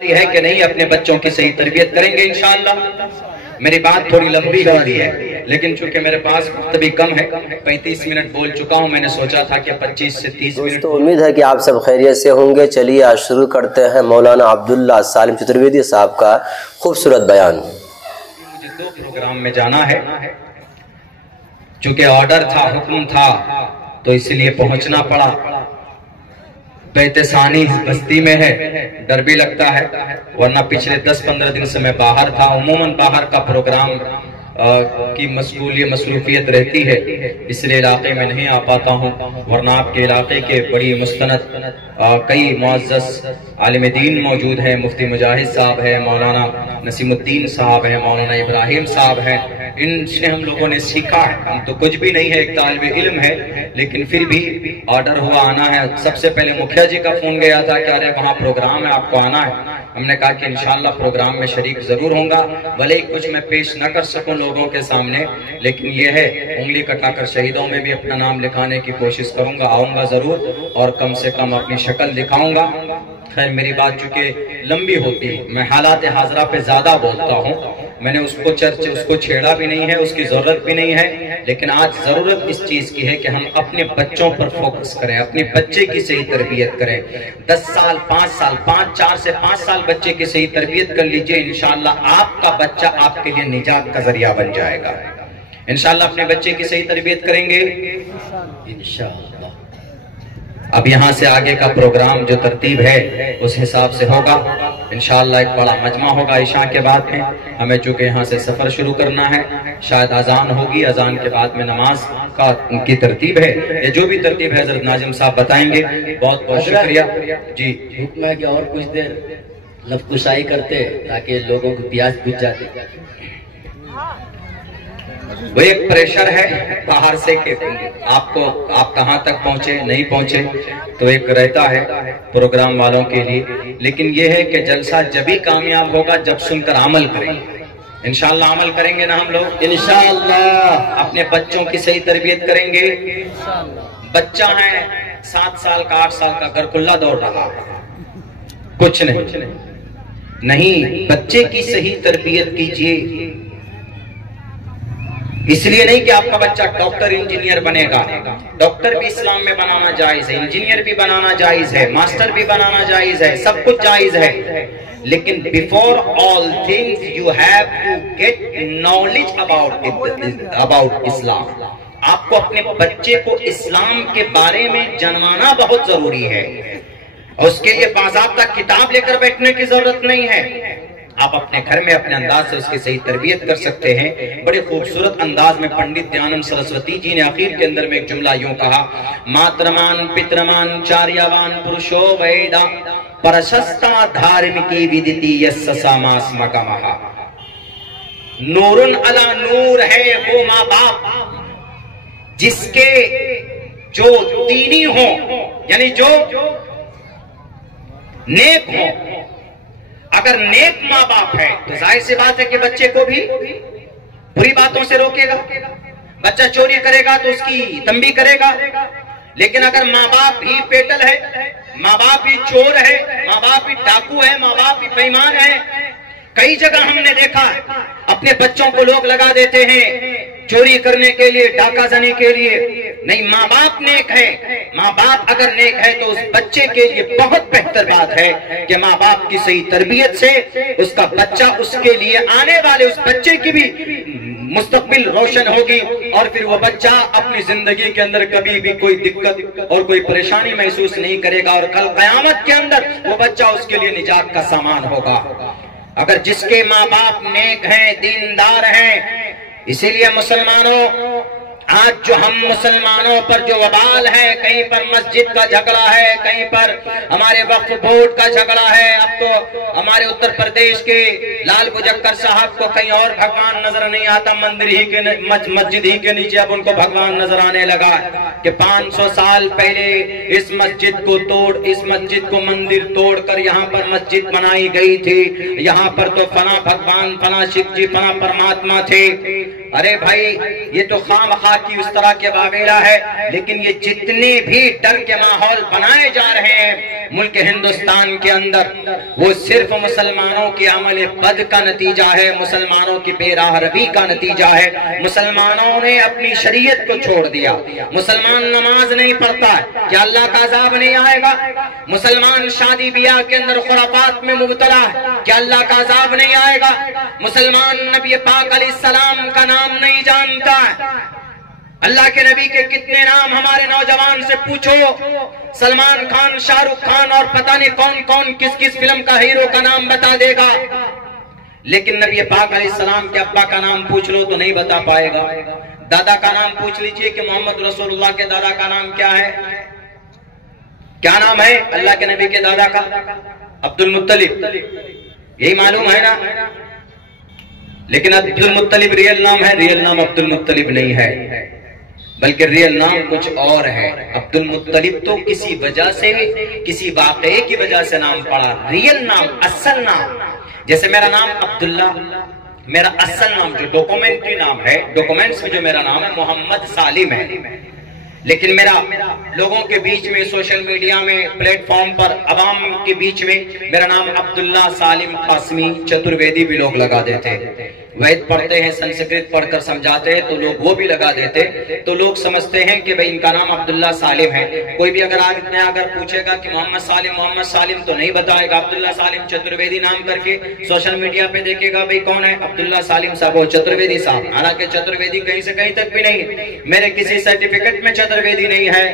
है कि नहीं अपने बच्चों की सही तरबियत करेंगे इंशाअल्लाह। मेरी बात थोड़ी लंबी हो रही है लेकिन चूंकि मेरे पास वक्त भी कम है, 35 मिनट बोल चुका हूं। मैंने सोचा था कि 25 से 30 मिनट। तो उम्मीद है कि आप सब खैरियत से होंगे। चलिए आज शुरू करते हैं मौलाना अब्दुल्ला सालिम चतुर्वेदी साहब का खूबसूरत बयान। मुझे 2 प्रोग्राम में जाना है, चूंकि ऑर्डर था, हुक्म था, तो इसलिए पहुंचना पड़ा। बेतसानी बस्ती में है, डर भी लगता है, वरना पिछले 10-15 दिन से मैं बाहर था। उमूमन बाहर का प्रोग्राम की मसरूफियत रहती है, इसलिए इलाके में नहीं आ पाता हूँ। वरना आपके इलाके के बड़ी मुस्तनद कई मुअज़्ज़ज़ आलिम दीन मौजूद हैं। मुफ्ती मुजाहिद साहब है, मौलाना नसीमुद्दीन साहब है, मौलाना इब्राहिम साहब हैं। इनसे हम लोगों ने सीखा है। हम तो कुछ भी नहीं है, एक तालिबे इल्म है, लेकिन फिर भी ऑर्डर हुआ आना है। सबसे पहले मुखिया जी का फोन गया था कि अरे वहाँ प्रोग्राम है, आपको आना है। हमने कहा कि इंशाअल्लाह प्रोग्राम में शरीक जरूर होऊंगा, भले ही कुछ मैं पेश न कर सकूं लोगों के सामने, लेकिन ये है उंगली कटाकर शहीदों में भी अपना नाम लिखाने की कोशिश करूंगा। आऊंगा जरूर और कम से कम अपनी शक्ल दिखाऊंगा। खैर मेरी बात चूंकि लंबी होती है, मैं हालात हाजरा पे ज्यादा बोलता हूँ। मैंने उसको छेड़ा भी नहीं है, उसकी जरूरत भी नहीं है, लेकिन आज जरूरत इस चीज की है कि हम अपने बच्चों पर फोकस करें, अपने बच्चे की सही तरबियत करें। 10 साल 5 साल 4 से 5 साल बच्चे की सही तरबियत कर लीजिए, इंशाअल्लाह आपका बच्चा आपके लिए निजात का जरिया बन जाएगा। इंशाअल्लाह अपने बच्चे की सही तरबियत करेंगे इंशाअल्लाह। अब यहाँ से आगे का प्रोग्राम जो तरतीब है उस हिसाब से होगा इंशाअल्लाह। एक बड़ा मजमा होगा इशा के बाद में। हमें चूंकि यहाँ से सफर शुरू करना है, शायद अजान होगी, अजान के बाद में नमाज का उनकी तरतीब है। ये जो भी तरतीब है हजरत नाजिम साहब बताएंगे। बहुत बहुत शुक्रिया जी। हुक्म है कि और कुछ देर लफ्ज़कुशाई करते ताकि लोगों को प्यास बुझ जाती। वो एक प्रेशर है बाहर से कि आप कहां तक पहुंचे नहीं पहुंचे, तो एक रहता है प्रोग्राम वालों के लिए। लेकिन ये है कि जलसा जब ही कामयाब होगा जब सुनकर अमल करेंगे। इंशाअल्लाह अमल करेंगे ना हम लोग, इंशाअल्लाह अपने बच्चों की सही तरबियत करेंगे। बच्चा है 7 साल का 8 साल का, घर खुला दौड़ रहा, कुछ नहीं। बच्चे की सही तरबियत कीजिए। इसलिए नहीं कि आपका बच्चा डॉक्टर इंजीनियर बनेगा। डॉक्टर भी इस्लाम में बनाना जायज है, इंजीनियर भी बनाना जायज है, मास्टर भी बनाना जायज है, सब कुछ जायज है। लेकिन before all things you have to get knowledge about Islam. आपको अपने बच्चे को इस्लाम के बारे में जानवाना बहुत जरूरी है। उसके लिए बाज़ाब्ता किताब लेकर बैठने की जरूरत नहीं है। आप अपने घर में अपने अंदाज से उसकी सही तरबियत कर सकते हैं। बड़े खूबसूरत अंदाज में पंडित दयानंद सरस्वती जी ने आखिर के अंदर में एक जुमला यूं कहा, मातरमान पितरमान चार्यवान पुरुषो वैदा प्रशस्ता धार्मिकी विदिति यस्समास्मकमहा। नूरुन अला नूर है वो माँ बाप जिसके जो दीनी हो, यानी जो नेक हो। अगर नेक माँ बाप है तो जाहिर सी बात है कि बच्चे को भी बुरी बातों से रोकेगा। बच्चा चोरी करेगा तो उसकी तंबी करेगा। लेकिन अगर माँ बाप ही पेटल है, माँ बाप ही चोर है, माँ बाप ही डाकू है, माँ बाप ही बेईमान है। कई जगह हमने देखा अपने बच्चों को लोग लगा देते हैं चोरी करने के लिए, डाका जनी के लिए। नहीं, माँ बाप नेक है। माँ बाप अगर नेक है तो उस बच्चे के लिए बहुत बेहतर बात है कि माँ बाप की सही तरबियत से उसका बच्चा, उसके लिए आने वाले उस बच्चे की भी मुस्तकबिल रोशन होगी और फिर वो बच्चा अपनी जिंदगी के अंदर कभी भी कोई दिक्कत और कोई परेशानी महसूस नहीं करेगा और कल कयामत के अंदर वो बच्चा उसके लिए निजात का सामान होगा। अगर जिसके माँ बाप नेक हैं, दीनदार हैं। इसीलिए मुसलमानों, आज जो हम मुसलमानों पर जो वबाल है, कहीं पर मस्जिद का झगड़ा है, कहीं पर हमारे वक्फ बोर्ड का झगड़ा है। अब तो हमारे उत्तर प्रदेश के लाल बुजक्कर साहब को कहीं और भगवान नजर नहीं आता, मंदिर ही के मस्जिद ही के नीचे अब उनको भगवान नजर आने लगा कि 500 साल पहले इस मस्जिद को तोड़, इस मस्जिद को मंदिर तोड़कर यहाँ पर मस्जिद बनाई गई थी। यहाँ पर तो फना भगवान, फना शिव जी, फना परमात्मा थे। अरे भाई, ये तो खामखा की उस तरह के वावेला है। लेकिन ये जितने भी डर के माहौल बनाए जा रहे हैं मुल्क हिंदुस्तान के अंदर, वो सिर्फ मुसलमानों के अमल बद का नतीजा है, मुसलमानों की बेराहरबी का नतीजा है। मुसलमानों ने अपनी शरीयत को छोड़ दिया। मुसलमान नमाज नहीं पढ़ता है, क्या अल्लाह का अजाब नहीं आएगा? मुसलमान शादी ब्याह के अंदर खुराफात में मुबतला है, क्या अल्लाह का अजाब नहीं आएगा? मुसलमान नबी पाक अलैहिस्सलाम का नाम नहीं जानता है। अल्लाह के नबी के कितने नाम हमारे नौजवान से पूछो, सलमान खान, शाहरुख खान और पता नहीं कौन कौन किस किस फिल्म का हीरो का नाम बता देगा। लेकिन नबी पाक अलैहिस्सलाम के अब्बा का नाम पूछ लो तो नहीं बता पाएगा। दादा का नाम पूछ लीजिए कि मोहम्मद रसूलुल्लाह के दादा का नाम क्या है? क्या नाम है अल्लाह के नबी के दादा का? अब्दुल मुत्तलिब, यही मालूम है ना? लेकिन अब्दुल मुत्तलिब रियल नाम है, रियल नाम अब्दुल मुत्तलिब नहीं है, बल्कि रियल नाम कुछ और है। अब्दुल मुत्तलिब तो किसी वजह से, किसी वाक़े की वजह से नाम पड़ा। रियल नाम, असल नाम, जैसे मेरा नाम अब्दुल्ला, मेरा असल नाम जो डॉक्यूमेंट्री नाम है, डॉक्यूमेंट्स में जो मेरा नाम है मोहम्मद सालिम है, लेकिन मेरा लोगों के बीच में, सोशल मीडिया में, प्लेटफॉर्म पर, अवाम के बीच में मेरा नाम अब्दुल्ला सालिम कासमी चतुर्वेदी भी लोग लगा देते। वैद पढ़ते हैं, संस्कृत पढ़कर समझाते हैं तो लोग वो भी लगा देते, तो लोग समझते हैं कि भाई इनका नाम अब्दुल्ला सालिम है। कोई भी अगर पूछेगा कि मोहम्मद सालिम तो नहीं बताएगा, अब्दुल्ला सालिम चतुर्वेदी नाम करके सोशल मीडिया पे देखेगा भाई कौन है? अब्दुल्ला सालिम साहब, वो चतुर्वेदी साहब। हालांकि चतुर्वेदी कहीं से कहीं तक भी नहीं, मेरे किसी सर्टिफिकेट में चतुर्वेदी नहीं है,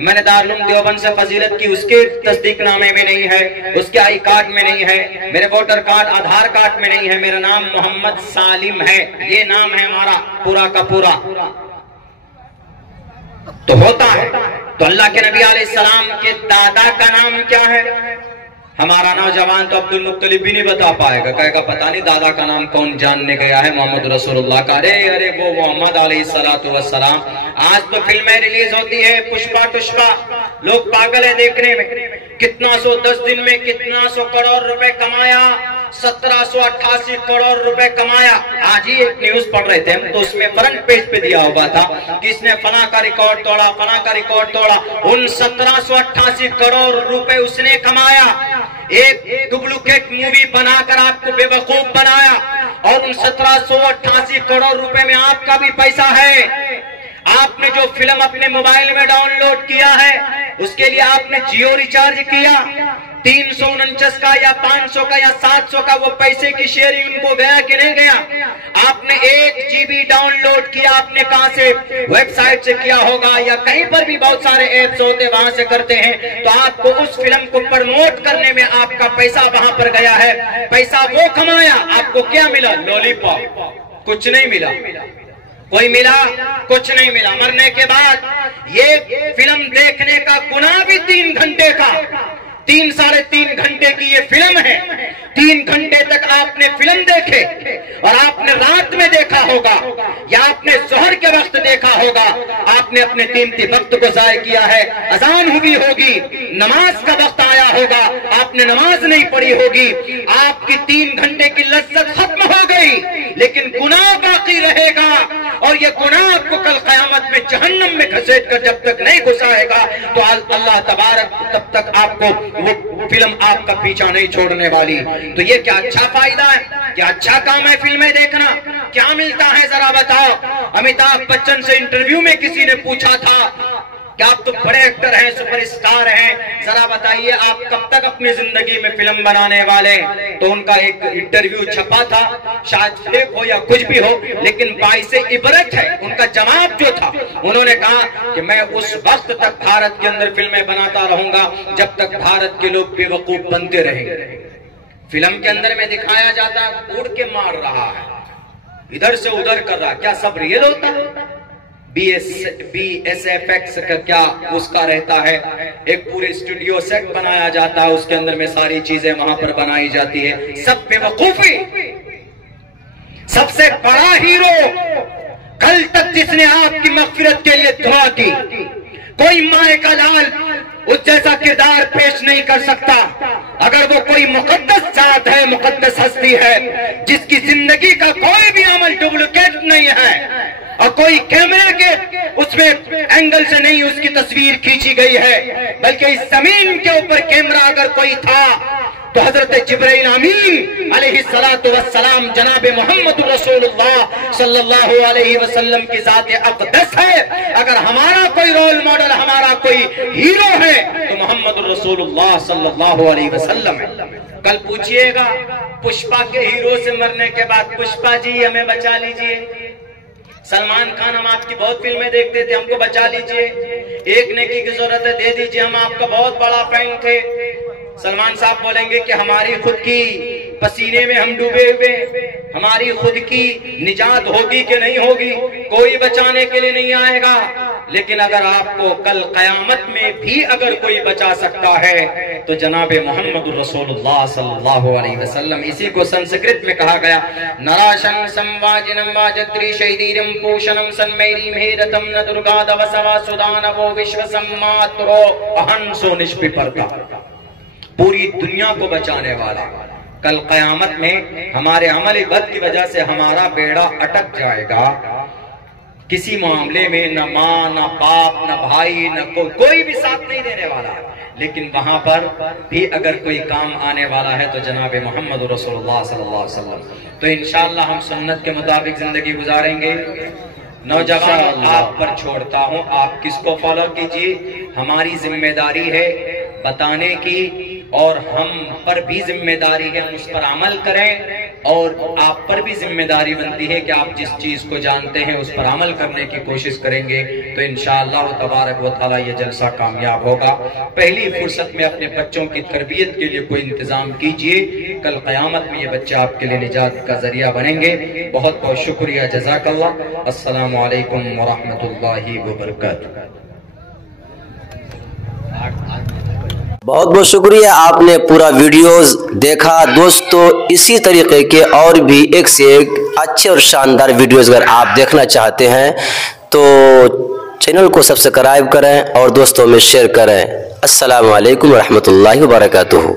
मैंने दारुल देवबंद से फजीलत की उसके तस्दीकनामे में नहीं है, उसके आई कार्ड में नहीं है, मेरे वोटर कार्ड, आधार कार्ड में नहीं है। मेरा नाम मोहम्मद सालिम है, ये नाम है हमारा पूरा का पूरा। तो होता है तो अल्लाह के नबी अलैहिस्सलाम के दादा का नाम क्या है? हमारा नौजवान तो अब्दुल मुत्तलिब भी नहीं बता पाएगा, कहेगा पता नहीं दादा का नाम कौन जानने गया है मोहम्मद रसूलुल्लाह का। अरे वो मोहम्मद अलैहिस्सलातु वस्सलाम। आज तो फिल्में रिलीज होती है, पुष्पा टुष्पा, लोग पागल है देखने में। कितना 10 दिन में कितना 100 करोड़ रुपए कमाया, 1788 करोड़ रुपए कमाया। आज ही एक न्यूज पढ़ रहे थे हम, तो उसमें फ्रंट पेज पे दिया हुआ था कि इसने फला का रिकॉर्ड तोड़ा, फला का रिकॉर्ड तोड़ा। उन 1788 करोड़ रुपए उसने कमाया, एक डुप्लीकेट मूवी बनाकर आपको बेवकूफ बनाया, और उन 1788 करोड़ रुपए में आपका भी पैसा है। आपने जो फिल्म अपने मोबाइल में डाउनलोड किया है उसके लिए आपने जियो रिचार्ज किया, 349 का या 500 का या 700 का वो पैसे की शेयरिंग उनको गया कि नहीं गया? आपने 1 GB डाउनलोड किया, आपने कहां से? वेबसाइट से किया होगा, या कहीं पर भी बहुत सारे ऐप्स होते वहां से करते हैं। तो आपको उस फिल्म को प्रमोट करने में आपका पैसा वहां पर गया है, पैसा वो कमाया। आपको क्या मिला? लॉलीपॉप, कुछ नहीं मिला। कोई मिला? कुछ नहीं मिला। मरने के बाद ये फिल्म देखने का गुनाह भी 3 घंटे का, 3-3.5 घंटे की ये फिल्म है। 3 घंटे तक आपने फिल्म देखे, और आपने रात में देखा होगा या आपने जोहर के वक्त देखा होगा, आपने अपने कीमती वक्त को जाया किया है। अजान हुई होगी, नमाज का वक्त आया होगा, आपने नमाज नहीं पढ़ी होगी, आपकी 3 घंटे की लज्जत खत्म हो गई, लेकिन गुनाह बाकी रहेगा। और ये गुनाह आपको कल क़यामत में जहन्नम में घसीट कर जब तक नहीं घुसाएगा तो अल्लाह तबारक तब तक आपको वो फिल्म आपका पीछा नहीं छोड़ने वाली। तो ये क्या अच्छा फायदा है, क्या अच्छा काम है फिल्में देखना? क्या मिलता है जरा बताओ। अमिताभ बच्चन से इंटरव्यू में किसी ने पूछा था कि आप तो बड़े एक्टर हैं, सुपरस्टार हैं, जरा बताइए आप कब तक अपनी जिंदगी में फिल्म बनाने वाले? तो उनका एक इंटरव्यू छपा था, शायद फेक हो या कुछ भी हो, लेकिन बाइसे इबरत है उनका जवाब जो था। उन्होंने कहा कि मैं उस वक्त तक भारत के अंदर फिल्में बनाता रहूंगा जब तक भारत के लोग बेवकूफ बनते रहेंगे। फिल्म के अंदर में दिखाया जाता उड़ के मार रहा है, इधर से उधर कर रहा, क्या सब रियल होता है? BSFX का क्या उसका रहता है, एक पूरे स्टूडियो सेट बनाया जाता है, उसके अंदर में सारी चीजें वहां पर बनाई जाती है। सब बेवकूफी। सबसे बड़ा हीरो कल तक जिसने आपकी मग़फ़िरत के लिए दुआ की, कोई माए का लाल उस जैसा किरदार पेश नहीं कर सकता। अगर वो कोई मुक़द्दस जात है, मुक़द्दस हस्ती है, जिसकी जिंदगी का कोई भी अमल डुप्लीकेट नहीं है, और कोई कैमरे के एंगल से नहीं उसकी तस्वीर खींची गई है, बल्कि इस जमीन के ऊपर कैमरा अगर कोई था तो हजरत जिब्राइल अमीन अलैहिस्सलातु वस्सलाम जनाब मोहम्मद रसूलुल्लाह सल्लल्लाहु अलैहि वसल्लम की ज़ात अक़दस है। अगर हमारा कोई रोल मॉडल, हमारा कोई हीरो है तो मोहम्मद रसूलुल्लाह सल्लल्लाहु अलैहि वसल्लम है। कल पूछिएगा पुष्पा के हीरो से मरने के बाद, पुष्पा जी हमें बचा लीजिए, सलमान खान हम आपकी बहुत फिल्में देखते थे, हमको बचा लीजिए, एक नेकी की जरूरत है, दे दीजिए, हम आपका बहुत बड़ा फैन थे। सलमान साहब बोलेंगे कि हमारी खुद की पसीने में हम डूबे हुए, हमारी खुद की निजात होगी कि नहीं होगी, कोई बचाने के लिए नहीं आएगा। लेकिन अगर आपको कल कयामत में भी अगर कोई बचा सकता है तो जनाबे मोहम्मद रसूलुल्लाह सल्लल्लाहु अलैहि वसल्लम। इसी को संस्कृत में कहा गया, नराशं संवाजिनं वाजत्री शैरीरं पोषणं सन्मैरी मेरतम न दुर्गा दवसवा सुदानवो विश्व सम्मात्रो अहंसो निष्पिपर्ता। पूरी दुनिया को बचाने वाला। कल कयामत में हमारे अमल बद की वजह से हमारा बेड़ा अटक जाएगा, किसी मामले में न माँ न बाप न भाई न कोई भी साथ नहीं देने वाला, लेकिन वहां पर भी अगर कोई काम आने वाला है तो जनाबे मोहम्मद रसूलुल्लाह सल्लल्लाहु अलैहि वसल्लम। तो इंशाअल्लाह हम सुन्नत के मुताबिक जिंदगी गुजारेंगे। नौजवान आप पर छोड़ता हूँ, आप किसको फॉलो कीजिए, हमारी जिम्मेदारी है बताने की और हम पर भी जिम्मेदारी है उस पर अमल करें, और आप पर भी जिम्मेदारी बनती है कि आप जिस चीज को जानते हैं उस पर अमल करने की कोशिश करेंगे तो इंशाअल्लाह तबारक व तआला ये जलसा कामयाब होगा। पहली फुर्सत में अपने बच्चों की तरबियत के लिए कोई इंतजाम कीजिए, कल क़यामत में ये बच्चे आपके लिए निजात का जरिया बनेंगे। बहुत बहुत शुक्रिया, जज़ाकल्लाह। अस्सलामु अलैकुम व रहमतुल्लाहि व बरकातुहू। बहुत बहुत शुक्रिया, आपने पूरा वीडियोस देखा। दोस्तों इसी तरीके के और भी एक से एक अच्छे और शानदार वीडियोस अगर आप देखना चाहते हैं तो चैनल को सब्सक्राइब करें और दोस्तों में शेयर करें। अस्सलामु अलैकुम व रहमतुल्लाहि व बरकातुहू।